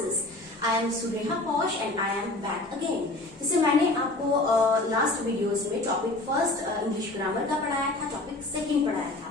classes. I am Sureha Posh and I am back again. जैसे मैंने आपको last videos में टॉपिक फर्स्ट इंग्लिश ग्रामर का पढ़ाया था, टॉपिक सेकंड पढ़ाया था।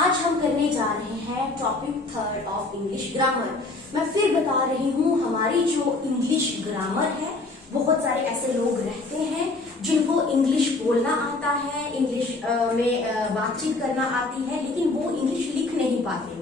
आज हम करने जा रहे हैं topic third of English grammar. मैं फिर बता रही हूँ, हमारी जो इंग्लिश ग्रामर है, बहुत सारे ऐसे लोग रहते हैं जिनको इंग्लिश बोलना आता है, इंग्लिश में बातचीत करना आती है, लेकिन वो इंग्लिश लिख नहीं पाते।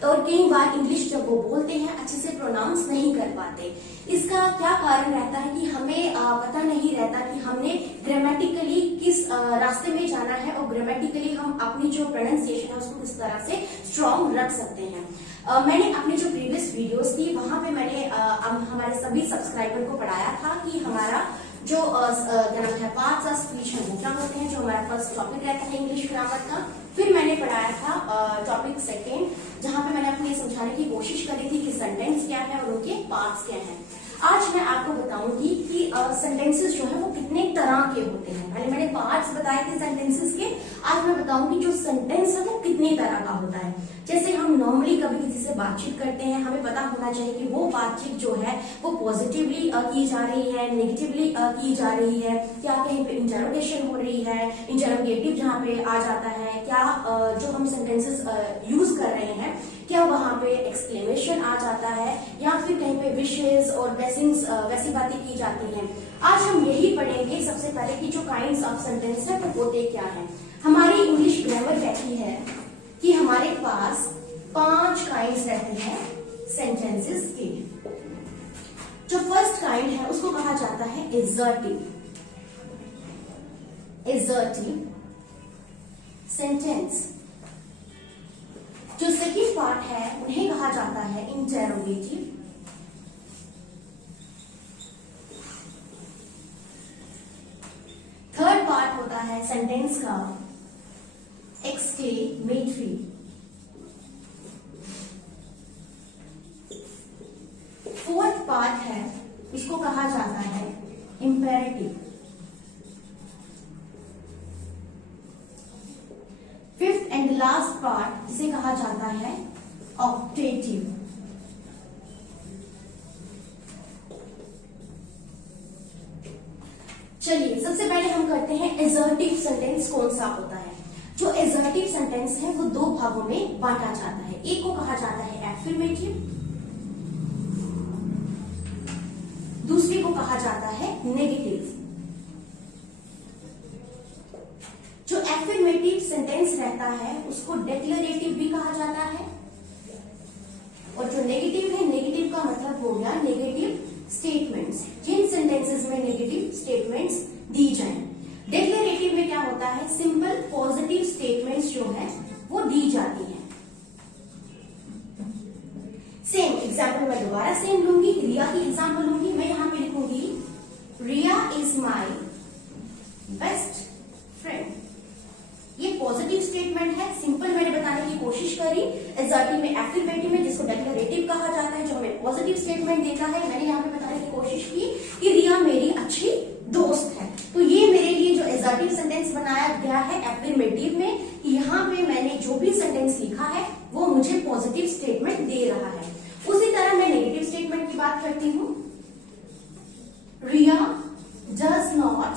तो और कई बार इंग्लिश जब वो बोलते हैं अच्छे से प्रोनाउंस नहीं कर पाते। इसका क्या कारण रहता है कि हमें पता नहीं रहता कि हमने ग्रामेटिकली किस रास्ते में जाना है और ग्रामेटिकली हम अपनी जो प्रोनाउंसिएशन है उसको किस तरह से स्ट्रॉन्ग रख सकते हैं। मैंने अपने जो प्रीवियस वीडियोस थी वहां पे मैंने हमारे सभी सब्सक्राइबर को पढ़ाया था कि हमारा जो क्या नाम है पार्ट्स ऑफ स्पीच है वो क्या होते हैं, जो हमारा फर्स्ट टॉपिक रहता है इंग्लिश ग्रामर का। फिर मैंने पढ़ाया था टॉपिक सेकेंड, जहां पे मैंने आपको ये समझाने की कोशिश करी थी कि सेंटेंस क्या है और उनके पार्ट्स क्या हैं। आज मैं आपको बताऊंगी कि सेंटेंसेस जो है वो कितने तरह के होते हैं। पहले मैंने पार्ट्स बताए थे सेंटेंसेस के, आज मैं बताऊंगी जो सेंटेंस है वो कितने तरह का होता है। जैसे हम नॉर्मली कभी किसी से बातचीत करते हैं, हमें पता होना चाहिए कि वो बातचीत जो है वो पॉजिटिवली की जा रही है, नेगेटिवली की जा रही है, क्या कहीं पे इंटरोगेशन हो रही है, इंटरोगेटिव जहाँ पे आ जाता है, क्या जो हम सेंटेंसेस यूज कर रहे हैं क्या वहां पे एक्सक्लेमेशन आ जाता है, या फिर कहीं पे विशेस और ब्लेसिंग्स वैसी बातें की जाती हैं। आज हम यही पढ़ेंगे सबसे पहले कि जो काइंड्स ऑफ सेंटेंस है वो होते क्या है। हमारी इंग्लिश ग्रामर कहती है कि हमारे पास 5 काइंड्स रहते हैं सेंटेंसेस के। जो फर्स्ट काइंड है उसको कहा जाता है एसर्टिव सेंटेंस। जो सेकंड पार्ट है उन्हें कहा जाता है इंटेरोगेटिव। थर्ड पार्ट होता है सेंटेंस का एक्सक्लेमेटरी। फोर्थ पार्ट है, इसको कहा जाता है imperative. Fifth and last part जिसे कहा जाता है ऑक्टेटिव। चलिए सबसे पहले हम करते हैं एसर्टिव सेंटेंस कौन सा होता है। जो एसर्टिव सेंटेंस है वो 2 भागों में बांटा जाता है। एक को कहा जाता है एफर्मेटिव, दूसरे को कहा जाता है नेगेटिव। जो एफर्मेटिव सेंटेंस रहता है उसको डिक्लेरेटिव भी कहा जाता है, और जो नेगेटिव है, नेगेटिव का मतलब हो गया नेगेटिव स्टेटमेंट्स, जिन सेंटेंसेस में नेगेटिव स्टेटमेंट्स दी जाएं। डिक्लेरेटिव में क्या होता है, सिंपल पॉजिटिव स्टेटमेंट्स जो है वो दी जाती हैं। सेम एग्जाम्पल मैं दोबारा सेम लूंगी, रिया की एग्जाम्पल लूंगी। मैं यहां पे लिखूंगी रिया इज माई बेस्ट फ्रेंड। ये पॉजिटिव स्टेटमेंट है, सिंपल मैंने बताने की कोशिश करी। एसर्टिव में, एफर्मेटिव में, जिसको डिक्लेरेटिव कहा जाता है, जो हमें पॉजिटिव स्टेटमेंट देता है, मैंने यहाँ पे बताने की कोशिश की कि रिया मेरी अच्छी दोस्त है। तो ये मेरे लिए जो एसर्टिव सेंटेंस बनाया गया है एफर्मेटिव में, यहाँ पे मैंने जो भी सेंटेंस लिखा है वो मुझे पॉजिटिव स्टेटमेंट दे रहा है। उसी तरह मैं नेगेटिव स्टेटमेंट की बात करती हूँ। रिया डज नॉट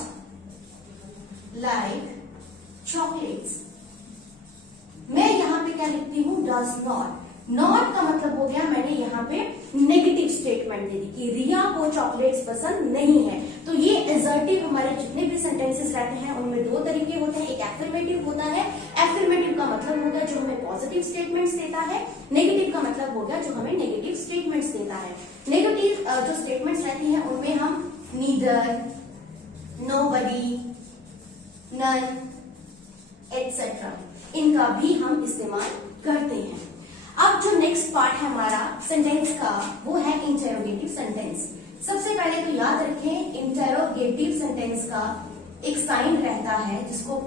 लाइक चॉकलेट्स। मैं यहाँ पे क्या लिखती हूँ, डज नॉट। नॉट का मतलब हो गया मैंने यहाँ पे नेगेटिव स्टेटमेंट दे दी कि रिया को चॉकलेट्स पसंद नहीं है। तो ये एसर्टिव हमारे जितने भी सेंटेंसेस रहते हैं उनमें 2 तरीके होते हैं। एक एफर्मेटिव होता है, एफर्मेटिव का मतलब होगा जो हमें पॉजिटिव स्टेटमेंट्स देता है, नेगेटिव का मतलब होगा जो हमें नेगेटिव स्टेटमेंट्स देता है। नेगेटिव जो स्टेटमेंट्स रहती हैं उनमें हम नीदर, नोबडी, नन एटसेट्रा, इनका भी हम इस्तेमाल करते हैं। अब जो नेक्स्ट पार्ट है हमारा सेंटेंस का वो है इंटेरोगेटिव सेंटेंस। सबसे पहले तो याद रखें, इंटेरोगेटिव सेंटेंस का एक साइन रहता है जिसको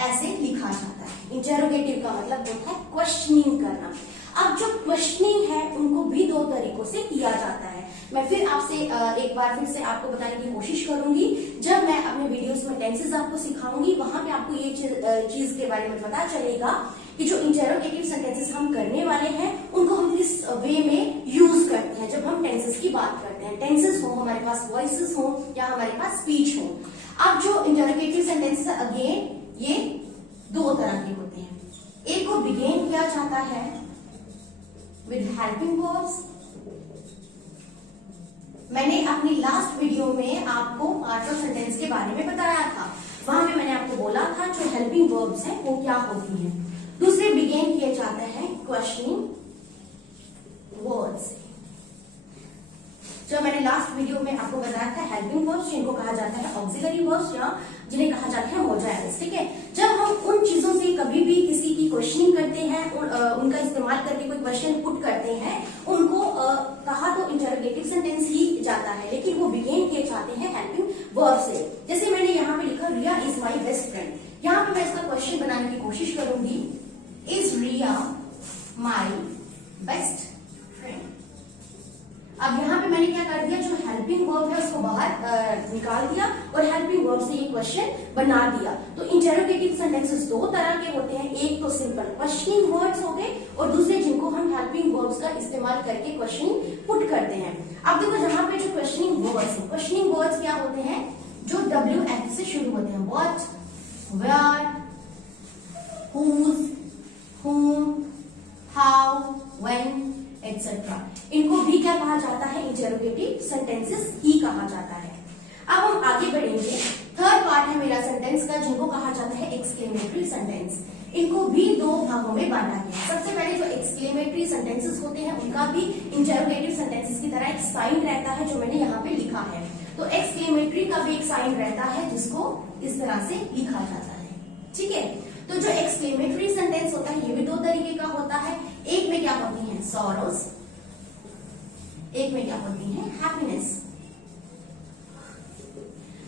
ऐसे लिखा जाता है। इंटेरोगेटिव का मतलब होता है क्वेश्चनिंग करना। अब जो क्वेश्चनिंग है उनको भी 2 तरीकों से किया जाता है। मैं फिर आपसे एक बार फिर से आपको बताने की कोशिश करूंगी। जब मैं अपने वीडियोस में टेंसेस आपको सिखाऊंगी वहां पे आपको ये चीज के बारे में पता चलेगा कि जो इंटेरोगेटिव सेंटेंसेस हम करने वाले हैं उनको हम किस वे में यूज करते हैं जब हम टेंसेस बात करते हैं, टेंसेस हो, हमारे पास वॉइसेस हो या हमारे पास स्पीच हो। अब जो इंटरोगेटिव सेंटेंसेस है अगेन ये दो तरह के होते हैं। एक को बिगेन किया जाता है विद हेल्पिंग वर्ब्स। मैंने अपनी लास्ट वीडियो में आपको पार्ट्स ऑफ सेंटेंस के बारे में बताया था, वहां पे मैंने आपको बोला था जो हेल्पिंग वर्ब्स हैं वो क्या होती हैं। दूसरे बिगेन किए जाते हैं क्वेश्चनिंग वर्ड्स। जो मैंने लास्ट वीडियो में आपको बताया था हेल्पिंग वर्ब्स, जिनको कहा जाता है ऑक्सिलरी वर्ब्स या जिन्हें कहा जाता है मोजाइल्स, ठीक है। जब हम उन चीजों से कभी भी किसी की क्वेश्चनिंग करते हैं, उनका इस्तेमाल करके कोई क्वेश्चन पुट करते हैं, उनको कहा तो इंटरोगेटिव सेंटेंस ही जाता है, लेकिन वो बिगेन किए जाते हैं हेल्पिंग वर्ब से। जैसे मैंने यहाँ पे लिखा Riya is my best friend, यहाँ पे मैं इसका क्वेश्चन बनाने की कोशिश करूंगी, is Riya my best friend. अब यहाँ पे मैंने क्या कर दिया, जो हेल्पिंग वर्ब है उसको बाहर निकाल दिया और हेल्पिंग वर्ब से ये क्वेश्चन बना दिया। तो इंटरोगेटिव सेंटेंसेस दो तरह के होते हैं, एक तो सिंपल क्वेश्चनिंग वर्ड्स हो गए और दूसरे जिनको हम हेल्पिंग वर्ब्स का इस्तेमाल करके क्वेश्चनिंग पुट करते हैं। अब देखो जहां पे जो क्वेश्चनिंग वर्ड्स है, क्वेश्चनिंग वर्ड्स क्या होते हैं, जो WH से शुरू होते हैं, what, where, whose, whom, how, when, etc. इनको भी क्या कहा जाता है, इंटरोगेटिव सेंटेंसेस ही कहा जाता है। अब हम आगे बढ़ेंगे, थर्ड पार्ट है मेरा सेंटेंस का, जिनको कहा जाता है एक्सक्लेमेटरी सेंटेंस। इनको भी दो भागों में बांटा गया। सबसे पहले जो एक्सक्लेमेटरी सेंटेंसेस होते हैं उनका भी इंटरोगेटिव सेंटेंसेस की तरह एक साइन रहता है, जो मैंने यहाँ पे लिखा है। तो एक्सक्लेमेटरी का भी एक साइन रहता है जिसको इस तरह से लिखा जाता है, ठीक है। तो जो एक्सक्लेमेटरी सेंटेंस होता है ये भी दो तरीके का होता है, एक में क्या होती है सॉरोस, एक में क्या होती है हैप्पीनेस।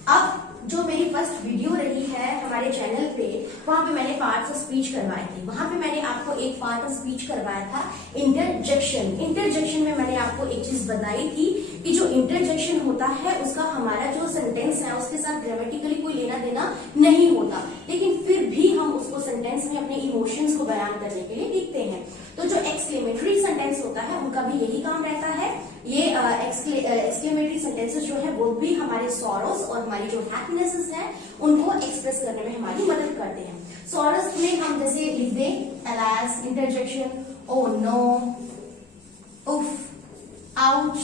अब जो मेरी फर्स्ट वीडियो रही है हमारे चैनल पे, वहां पे मैंने पार्ट्स ऑफ स्पीच करवाए थे। वहां पे मैंने आपको एक पार्ट ऑफ स्पीच करवाया था इंटरजेक्शन। इंटरजेक्शन में मैंने आपको एक चीज बताई थी कि जो इंटरजेक्शन होता है उसका हमारा जो सेंटेंस है उसके साथ ग्रामेटिकली कोई लेना देना नहीं होता, लेकिन फिर भी हम उसको सेंटेंस में अपने इमोशंस को बयान करने के लिए लिखते हैं। तो जो एक्सक्लेमेटरी सेंटेंस होता है उनका भी यही काम रहता है। ये एक्सक्लेमेटरी सेंटेंसेस जो है वो भी हमारे सॉरोस और हमारी जो हैप्पीनेसेस है उनको एक्सप्रेस करने में हमारी मदद करते हैं। सॉरोस में हम जैसे लिख दें अलास, इंटरजेक्शन, ओ नो, उफ, आउच,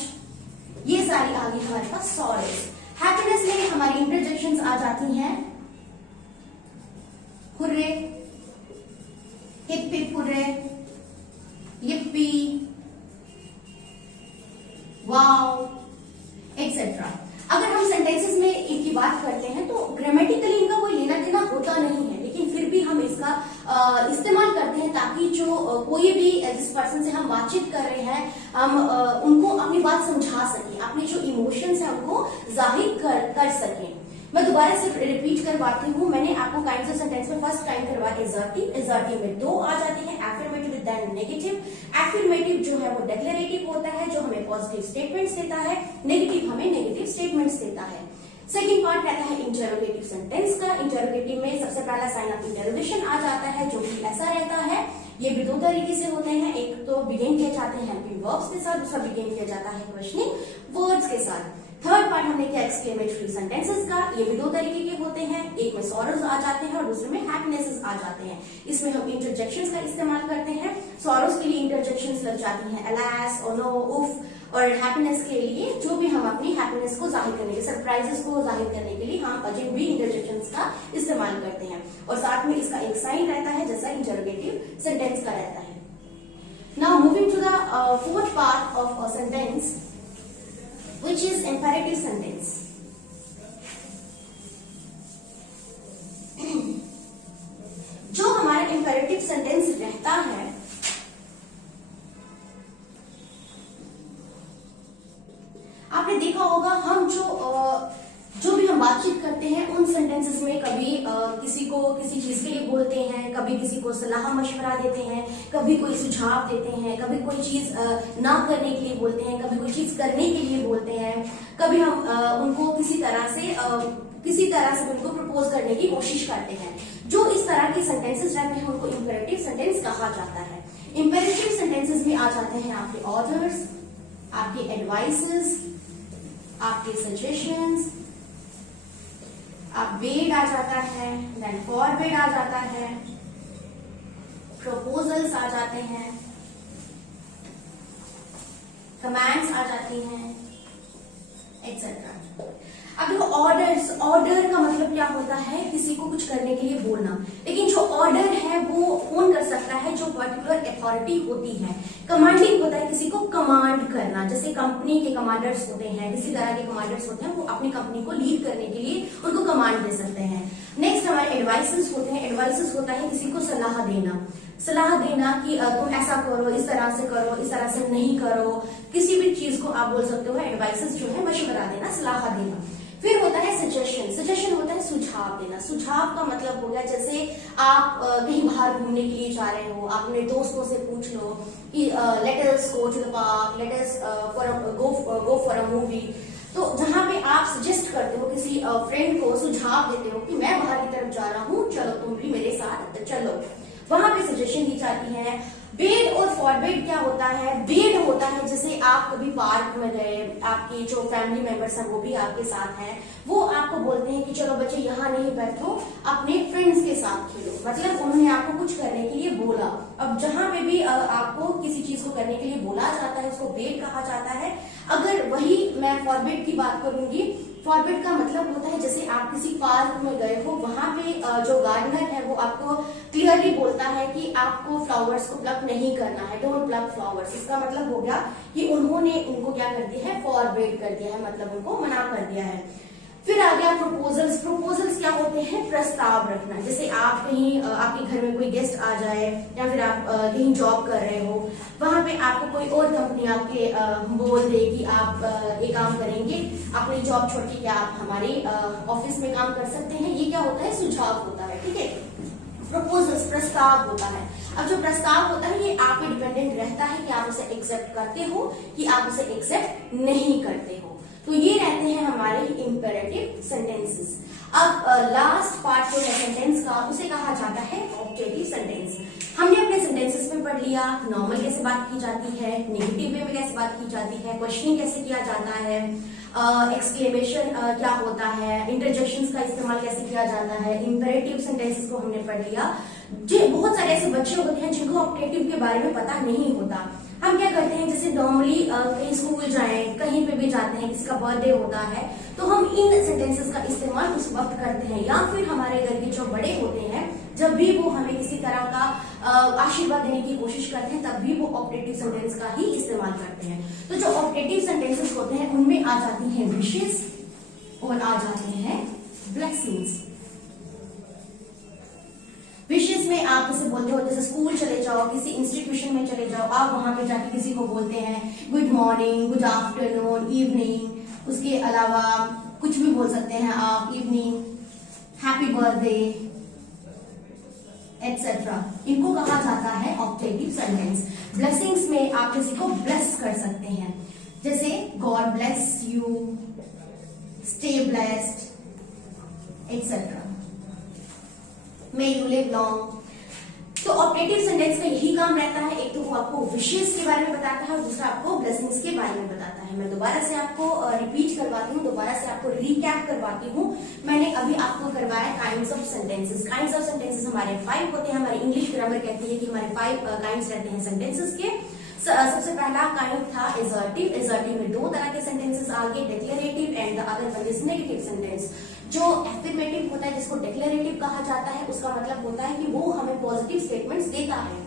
ये सारी आ गई हमारे पास सॉरोस। हैप्पीनेस में हमारी इंटरजेक्शंस आ जाती हैं hurray, hip hip hurray, yippee, wow, etcetera. अगर हम सेंटेंसेस में इनकी बात करते हैं तो ग्रामेटिकली इनका कोई लेना देना होता नहीं है, लेकिन फिर भी हम इसका इस्तेमाल करते हैं ताकि जो कोई भी जिस पर्सन से हम बातचीत कर रहे हैं हम उनको अपनी बात समझा सकें, अपने जो इमोशंस हैं उनको जाहिर कर सकें। मैं दोबारा से रिपीट करवाती हूँ, मैंने आपको काइंड्स ऑफ सेंटेंस में फर्स्ट टाइम करवाया एसर्टिव। एसर्टिव में दो आ जाते हैं, एफर्मेटिव देन नेगेटिव। एफर्मेटिव जो है वो डिक्लेरेटिव होता है, जो हमें पॉजिटिव स्टेटमेंट्स देता है, नेगेटिव हमें नेगेटिव स्टेटमेंट्स देता है। सेकंड पार्ट रहता है इंटरोगेटिव सेंटेंस का। इंटरोगेटिव में सबसे पहला साइन ऑफ इंटरोगेशन आ जाता है, जो कि ऐसा रहता है। ये भी दो तरीके से होते हैं, एक तो बिगिन किए जाते हैं हेल्पिंग वर्ब्स के साथ, दूसरा बिगिन किया जाता है क्वेश्चनिंग वर्ड्स के साथ। थर्ड पार्ट हमने किया एक्सक्लेमेटरी सेंटेंसेस का, ये भी दो तरीके के होते हैं, एक में सॉरोस आ जाते हैं और दूसरे में हैप्पीनेसेस आ जाते हैं। इसमें हम इंटरजेक्शंस का इस्तेमाल करते हैं। सॉरोस के लिए इंटरजेक्शंस लग जाती हैं अलास और नो, उफ, और हैप्पीनेस के लिए जो भी हम अपनी हैप्पीनेस को जाहिर करने के, सरप्राइजेस को जाहिर करने के लिए हम अजीब भी इंटरजेक्शंस का इस्तेमाल करते हैं, और साथ में इसका एक साइन रहता है जैसा इंटरोगेटिव सेंटेंस का रहता है। Now moving to the fourth part of a sentence which is imperative sentence. जो हमारा imperative sentence रहता है आपने देखा होगा, हम जो भी हम बातचीत करते हैं उन सेंटेंसेस में कभी किसी को किसी चीज के लिए बोलते हैं, कभी किसी को सलाह मशवरा देते हैं, कभी कोई सुझाव देते हैं, कभी कोई चीज ना करने के लिए बोलते हैं, कभी कोई चीज करने के लिए बोलते हैं, कभी हम उनको किसी तरह से उनको प्रपोज करने की कोशिश करते हैं। जो इस तरह के सेंटेंसेस रहते हैं उनको इंपेरेटिव सेंटेंस कहा जाता है। इंपेरेटिव सेंटेंसेस में आ जाते हैं आपके ऑर्डर्स, आपके एडवाइसेस, आपके सजेशंस, आप बेड आ जाता है, देन फॉरवर्ड आ जाता है, प्रपोजल्स आ जाते हैं, कमेंट्स आ जाती हैं, एक्सेट्रा। अब देखो ऑर्डर्स, ऑर्डर का मतलब क्या होता है, किसी को कुछ करने के लिए बोलना। लेकिन जो ऑर्डर है वो कौन कर सकता है, जो पर्टिकुलर अथॉरिटी होती है। कमांडिंग होता है किसी को कमांड करना, जैसे कंपनी के कमांडर्स होते हैं, किसी तरह के कमांडर्स होते हैं, वो अपनी कंपनी को लीड करने के लिए उनको कमांड दे सकते हैं। नेक्स्ट हमारे एडवाइसेस होते हैं। एडवाइसेस होता है किसी को सलाह देना, सलाह देना कि तुम ऐसा करो, इस तरह से करो, इस तरह से नहीं करो, किसी भी चीज को आप बोल सकते हो एडवाइसेस जो है मशवरा देना, सलाह देना। फिर होता है सजेशन। सजेशन होता है सुझाव देना। सुझाव का मतलब हो गया जैसे आप कहीं बाहर घूमने के लिए जा रहे हो, आप अपने दोस्तों से पूछ लो कि let us go to the park, let us go for a movie. तो जहां पे आप सजेस्ट करते हो, किसी फ्रेंड को सुझाव देते हो कि मैं बाहर की तरफ जा रहा हूँ, चलो तुम भी मेरे साथ चलो, वहां पे सजेशन दी जाती है। बेड और फॉरवर्ड क्या होता है, बेड होता है जैसे आप कभी पार्क में गए, आपकी जो फैमिली मेंबर्स हैं वो भी आपके साथ हैं, वो आपको बोलते हैं कि चलो बच्चे यहाँ नहीं बैठो, अपने फ्रेंड्स के साथ खेलो। मतलब उन्होंने आपको कुछ करने के लिए बोला। अब जहां पे भी आपको किसी चीज को करने के लिए बोला जाता है उसको बेड कहा जाता है। अगर वही मैं फॉरवर्ड की बात करूंगी, फॉरवर्ड का मतलब होता है जैसे आप किसी पार्क में गए हो, वहां पे जो गार्डनर है वो आपको क्लियरली बोलता है कि आपको फ्लावर्स को प्लक नहीं करना है, डोंट प्लक फ्लावर्स। इसका मतलब हो गया कि उन्होंने उनको क्या कर दिया है, फॉरवर्ड कर दिया है, मतलब उनको मना कर दिया है। फिर आ गया प्रपोजल्स। प्रपोजल्स क्या होते हैं, प्रस्ताव रखना। जैसे आप कहीं आपके घर में कोई गेस्ट आ जाए, या फिर आप कहीं जॉब कर रहे हो, वहां पे आपको कोई और कंपनी आपके बोल दे कि आप ये काम करेंगे, अपनी जॉब छोड़ के क्या आप हमारे ऑफिस में काम कर सकते हैं। ये क्या होता है, सुझाव होता है, ठीक है। प्रपोजल्स प्रस्ताव होता है। अब जो प्रस्ताव होता है ये आप पे डिपेंडेंट रहता है कि आप उसे एक्सेप्ट करते हो कि आप उसे एक्सेप्ट नहीं करते हो। तो ये रहते हैं हमारे इंपेरेटिव सेंटेंसेस। अब लास्ट पार्ट जो है सेंटेंस का, उसे कहा जाता है ऑब्जेक्टिव सेंटेंस। हमने अपने सेंटेंसेस में पढ़ लिया नॉर्मल कैसे बात की जाती है, नेगेटिव वे में कैसे बात की जाती है, क्वेश्चनिंग कैसे किया जाता है, एक्सक्लेमेशन क्या होता है, इंटरजेक्शंस का इस्तेमाल कैसे किया जाता है, इंपेरेटिव सेंटेंसेस को हमने पढ़ लिया। बहुत सारे ऐसे बच्चे होते हैं जिनको ऑब्जेक्टिव के बारे में पता नहीं होता। हम क्या करते हैं, जैसे नॉर्मली कहीं स्कूल जाएं, कहीं पे भी जाते हैं, किसी का बर्थडे होता है, तो हम इन सेंटेंसेस का इस्तेमाल उस वक्त करते हैं। या फिर हमारे घर के जो बड़े होते हैं, जब भी वो हमें किसी तरह का आशीर्वाद देने की कोशिश करते हैं, तब भी वो ऑब्जेक्टिव सेंटेंस का ही इस्तेमाल करते हैं। तो जो ऑब्जेक्टिव सेंटेंसेस होते हैं उनमें आ जाती हैं विशेस और आ जाते हैं ब्लेसिंग्स। विशेस में आप जैसे बोलते हो, जैसे स्कूल चले जाओ, किसी इंस्टीट्यूशन में चले जाओ, आप वहां पे जाके किसी को बोलते हैं good morning, good afternoon, evening. उसके अलावा कुछ भी बोल सकते हैं आप, इवनिंग, हैप्पी बर्थडे, एक्सेट्रा। इनको कहा जाता है ऑब्जेक्टिव सेंटेंस। ब्लेसिंग्स में आप किसी को ब्लेस कर सकते हैं, जैसे God bless you, stay blessed, etcetera, may you live long. तो ऑब्जेक्टिव सेंटेंस का यही काम रहता है, एक तो वो आपको विशेस के बारे में बताता है और दूसरा आपको ब्लेसिंग्स के बारे में बताता है। मैं दोबारा से आपको रिपीट करवाती हूँ, दोबारा से आपको रिकैप करवाती हूँ। मैंने अभी आपको करवाया kinds of sentences. Kinds of sentences हमारे 5 होते हैं। हमारी इंग्लिश ग्रामर कहती है कि हमारे 5 काइंड्स रहते हैं सेंटेंसेस के। सबसे पहला काइंड था एसर्टिव। एसर्टिव में 2 तरह के सेंटेंसेस आ गए, declarative and the other one is negative sentence. जो एफर्मेटिव होता है, जिसको डिक्लेरेटिव कहा जाता है, उसका मतलब होता है कि वो हमें पॉजिटिव स्टेटमेंट्स देता है।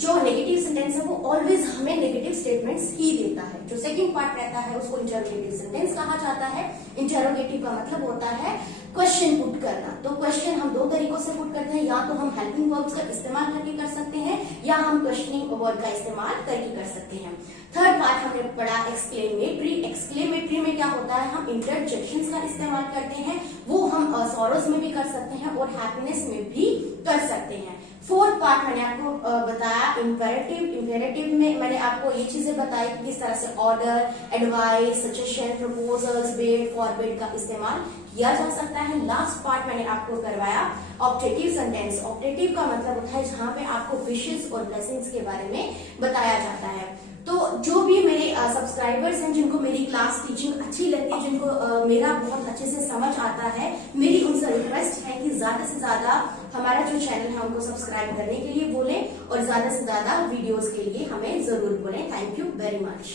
जो नेगेटिव सेंटेंस है वो ऑलवेज हमें नेगेटिव स्टेटमेंट्स ही देता है। जो सेकंड पार्ट रहता है उसको इंटरोगेटिव सेंटेंस कहा जाता है। इंटरोगेटिव का मतलब होता है क्वेश्चन पुट करना। तो क्वेश्चन हम 2 तरीकों से पुट करते हैं, या तो हम हेल्पिंग वर्ब्स का इस्तेमाल करके कर सकते हैं, या हम क्वेश्चनिंग वर्ब का इस्तेमाल करके कर सकते हैं। थर्ड पार्ट हमने पढ़ा एक्सक्लेमेटरी। एक्सक्लेमेटरी में क्या होता है, हम इंटरजेक्शंस का इस्तेमाल करते हैं। वो हम सॉरोज में भी कर सकते हैं और हैप्पीनेस में भी कर सकते हैं। फोर्थ पार्ट मैंने आपको बताया इंपेरेटिव। इंपेरेटिव में मैंने आपको ये चीजें बताई कि किस तरह से order, advice, suggestion, proposals, bed, forward का इस्तेमाल किया जा सकता है। लास्ट पार्ट मैंने आपको करवाया ऑब्जेक्टिव सेंटेंस। ऑब्जेक्टिव का मतलब होता है जहां पे आपको विशेस और ब्लेसिंग्स के बारे में बताया जाता है। तो जो भी मेरे सब्सक्राइबर्स हैं जिनको मेरी क्लास टीचिंग अच्छी लगती है, जिनको मेरा बहुत अच्छे से समझ आता है, मेरी उनसे रिक्वेस्ट है कि ज्यादा से ज्यादा हमारा जो चैनल है उनको सब्सक्राइब करने के लिए बोलें और ज्यादा से ज्यादा वीडियोस के लिए हमें जरूर बोलें। Thank you very much.